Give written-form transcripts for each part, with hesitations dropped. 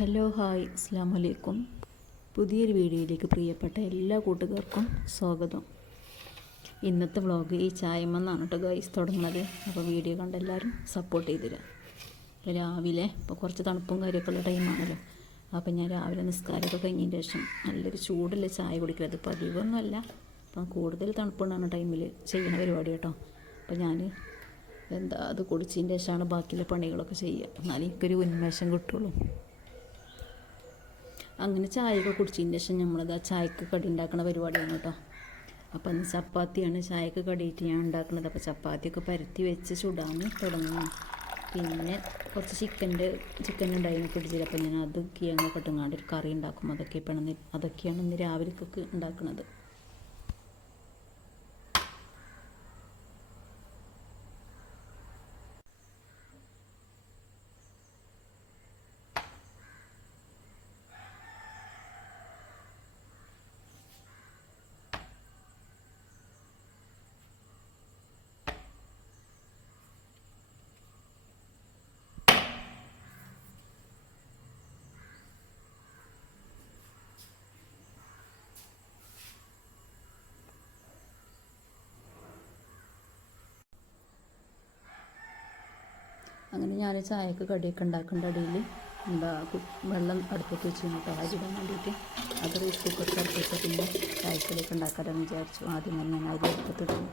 Hello hi അസ്സാം വലൈക്കും. പുതിയൊരു വീഡിയോയിലേക്ക് പ്രിയപ്പെട്ട എല്ലാ കൂട്ടുകാർക്കും സ്വാഗതം. ഇന്നത്തെ വ്ളോഗ് ഈ ചായമെന്നാണ് കേട്ടോ ഗൈസ് തുടങ്ങുന്നത്. അപ്പോൾ വീഡിയോ കണ്ട് എല്ലാവരും സപ്പോർട്ട് ചെയ്തിരാം. ഇപ്പോൾ രാവിലെ ഇപ്പോൾ കുറച്ച് തണുപ്പും കാര്യമൊക്കെ ഉള്ള ടൈമാണല്ലോ. അപ്പോൾ ഞാൻ രാവിലെ നിസ്കാരമൊക്കെ കഴിഞ്ഞതിന് ശേഷം നല്ലൊരു ചൂടുള്ള ചായ കുടിക്കുന്നത് പതിവൊന്നുമല്ല. അപ്പം കൂടുതൽ തണുപ്പുണ്ടാകുന്ന ടൈമിൽ ചെയ്യുന്ന പരിപാടി കേട്ടോ. അപ്പോൾ ഞാൻ അത് കുടിച്ചതിന് ശേഷമാണ് ബാക്കിയുള്ള പണികളൊക്കെ ചെയ്യുക. എന്നാലും എനിക്കൊരു ഉന്മേഷം കിട്ടുള്ളൂ. അങ്ങനെ ചായയൊക്കെ കുടിച്ചതിന് ശേഷം നമ്മളത് ആ ചായക്ക് കടി ഉണ്ടാക്കുന്ന പരിപാടിയാണ് കേട്ടോ. അപ്പം അന്ന് ചപ്പാത്തിയാണ് ചായക്ക് കടിയിട്ട് ഞാൻ ഉണ്ടാക്കുന്നത്. അപ്പോൾ ചപ്പാത്തിയൊക്കെ പരത്തി വെച്ച് ചുടാൻ തുടങ്ങുന്നു. പിന്നെ കുറച്ച് ചിക്കൻ ഉണ്ടായിരുന്നു ഫ്രിഡ്ജിൽ. അപ്പം ഞാൻ അത് കിഴങ്ങൊക്കെ ഇട്ടുങ്ങാണ്ട് ഒരു കറി ഉണ്ടാക്കും. അതൊക്കെയാണ് ഇന്ന് രാവിലേക്കൊക്കെ ഉണ്ടാക്കുന്നത്. അങ്ങനെ ഞാൻ ചായക്ക് കടിയൊക്കെ ഉണ്ടാക്കേണ്ട ഇടയിൽ വെള്ളം അടുപ്പത്ത് വെച്ച് കഴിഞ്ഞിട്ട് അരിടാൻ വേണ്ടിയിട്ട് അത് റൈസ് കുക്കറിൽ അടുപ്പിച്ച് പിന്നെ ചായക്കടിയൊക്കെ ഉണ്ടാക്കാമെന്ന് വിചാരിച്ചു. ആദ്യം തന്നെ ഞാൻ അരി അടുപ്പത്തിടുന്നു.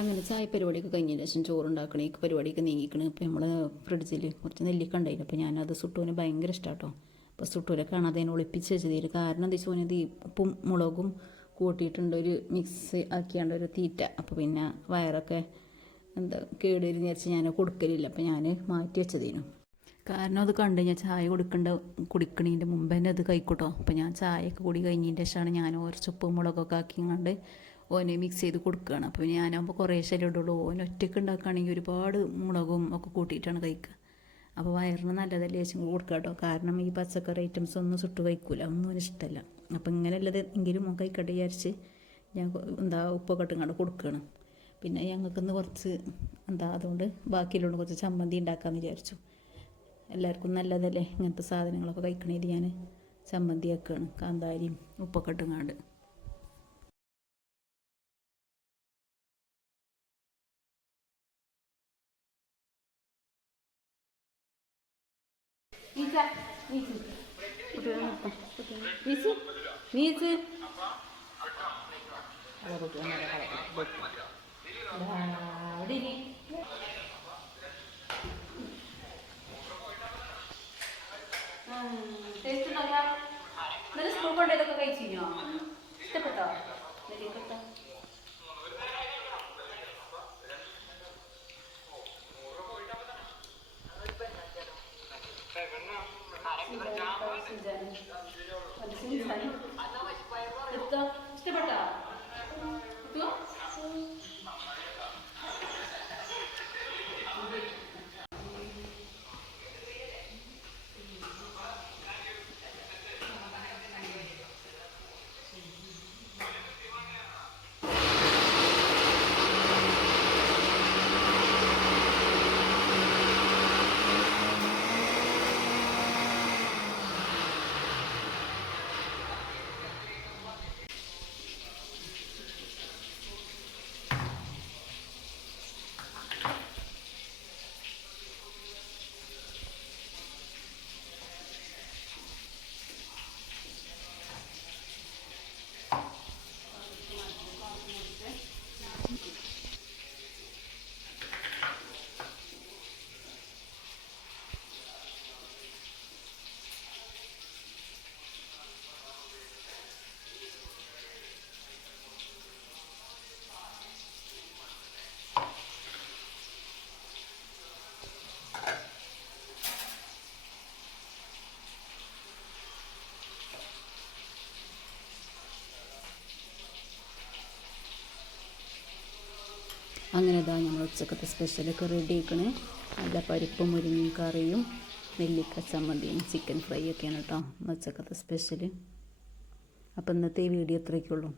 അങ്ങനെ ചായ പരിപാടിയൊക്കെ കഴിഞ്ഞതിന് ശേഷം ചോറുണ്ടാക്കണേ പരിപാടിയൊക്കെ നീങ്ങിക്കണേ. അപ്പോൾ നമ്മൾ ഫ്രിഡ്ജിൽ കുറച്ച് നെല്ലിക്ക ഉണ്ടായില്ല. അപ്പോൾ ഞാനത് സുട്ടൂന് ഭയങ്കര ഇഷ്ടമാണ് കേട്ടോ. അപ്പോൾ സുട്ടൂനെ കാണാതെ അതിനെ ഒളിപ്പിച്ച് വെച്ച് തരും. കാരണം എന്താ വെച്ചാൽ ഇത് ഉപ്പും മുളകും കൂട്ടിയിട്ടുണ്ട് ഒരു മിക്സ് ആക്കിയാണ്ട് ഒരു തീറ്റ. അപ്പോൾ പിന്നെ വയറൊക്കെ കേടുവരുന്ന വിചാരിച്ച് ഞാൻ കൊടുക്കലില്ല. അപ്പോൾ ഞാൻ മാറ്റി വെച്ചതേനു. കാരണം അത് കണ്ടു കഴിഞ്ഞാൽ ചായ കുടിക്കണതിൻ്റെ മുമ്പ് തന്നെ അത് കഴിക്കട്ടോ. അപ്പോൾ ഞാൻ ചായയൊക്കെ കൂടി കഴിഞ്ഞതിൻ്റെ ശേഷമാണ് ഞാൻ കുറച്ച് ഉപ്പും മുളകൊക്കെ ആക്കിങ്ങാണ്ട് ഓനെ മിക്സ് ചെയ്ത് കൊടുക്കുകയാണ്. അപ്പോൾ ഞാനാകുമ്പോൾ കുറേ ശല്യമുള്ളൂ. ഓൻ ഒറ്റയ്ക്ക് ഉണ്ടാക്കുകയാണെങ്കിൽ ഒരുപാട് മുളകും ഒക്കെ കൂട്ടിയിട്ടാണ് കഴിക്കുക. അപ്പോൾ വയറിന് നല്ലതല്ലേ ചേച്ചി കൊടുക്കുക കേട്ടോ. കാരണം ഈ പച്ചക്കറി ഐറ്റംസ് ഒന്നും സുട്ട് കഴിക്കില്ല, ഒന്നും അവന് ഇഷ്ടമല്ല. അപ്പോൾ ഇങ്ങനെയുള്ളത് എങ്കിലും ഓൻ കഴിക്കട്ടെ വിചാരിച്ച് ഞാൻ ഉപ്പൊക്കെ ഇട്ടുങ്ങാണ്ട് കൊടുക്കുകയാണ്. പിന്നെ ഞങ്ങൾക്കിന്ന് കുറച്ച് അതുകൊണ്ട് ബാക്കിയുള്ളതുകൊണ്ട് കുറച്ച് ചമ്മന്തി ഉണ്ടാക്കാമെന്ന് വിചാരിച്ചു. എല്ലാവർക്കും നല്ലതല്ലേ ഇങ്ങനത്തെ സാധനങ്ങളൊക്കെ കഴിക്കണേത്. ഞാൻ ചമ്മന്തി ആക്കുകയാണ് കാന്താരിയും ഉപ്പൊക്കെ ഇട്ടുങ്ങാണ്ട്. സ്കൂൾ കൊണ്ടതൊക്കെ കഴിച്ചിനോ? ഇഷ്ടപ്പെട്ടോ? നെല്ലിക്കട്ടോ? ഇഷ്ടപ്പെട്ടോ? അങ്ങനെ ഇതാ നമ്മൾ ഉച്ചക്കത്തെ സ്പെഷ്യലൊക്കെ റെഡി ആക്കണേ. നല്ല പരിപ്പ് മുരിങ്ങ കറിയും നെല്ലിക്ക ചമ്മന്തിയും ചിക്കൻ ഫ്രൈ ഒക്കെയാണ് കേട്ടോ ഉച്ചക്കത്തെ സ്പെഷ്യൽ. അപ്പോൾ ഇന്നത്തെ ഈ വീഡിയോ ഇത്രയൊക്കെയുള്ളൂ.